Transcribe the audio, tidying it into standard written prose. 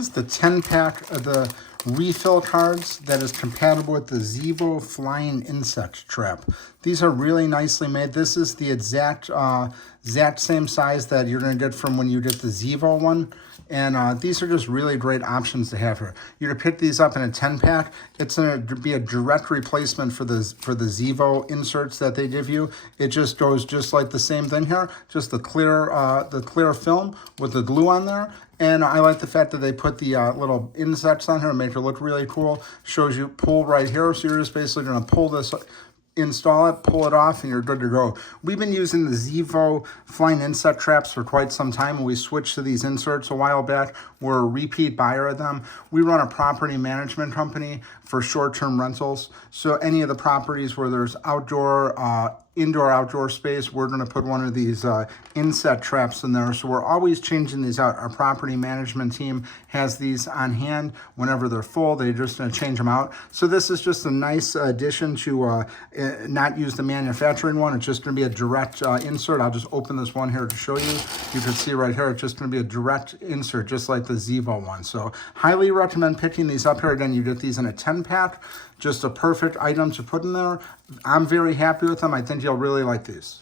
This is the 10-pack of the refill cards that is compatible with the ZEVO flying insect trap. These are really nicely made. This is the exact same size that you're going to get from when you get the ZEVO one. And these are just really great options to have here. You're gonna pick these up in a 10-pack. It's gonna be a direct replacement for the ZEVO inserts that they give you. It just goes just like the same thing here, just the clear film with the glue on there. And I like the fact that they put the little insects on here and make it look really cool. Shows you pull right here, so you're just basically gonna pull this, install it, pull it off, and you're good to go. We've been using the ZEVO flying insect traps for quite some time. When we switched to these inserts a while back, we're a repeat buyer of them. We run a property management company for short-term rentals. So any of the properties where there's indoor-outdoor space, we're going to put one of these insect traps in there. So we're always changing these out. Our property management team has these on hand. Whenever they're full, they're just going to change them out. So this is just a nice addition to not use the manufacturing one. It's just going to be a direct insert. I'll just open this one here to show you. You can see right here, it's just going to be a direct insert, just like the ZEVO one. So highly recommend picking these up here. Again, you get these in a 10-pack. Just a perfect item to put in there. I'm very happy with them. I think you'll really like these.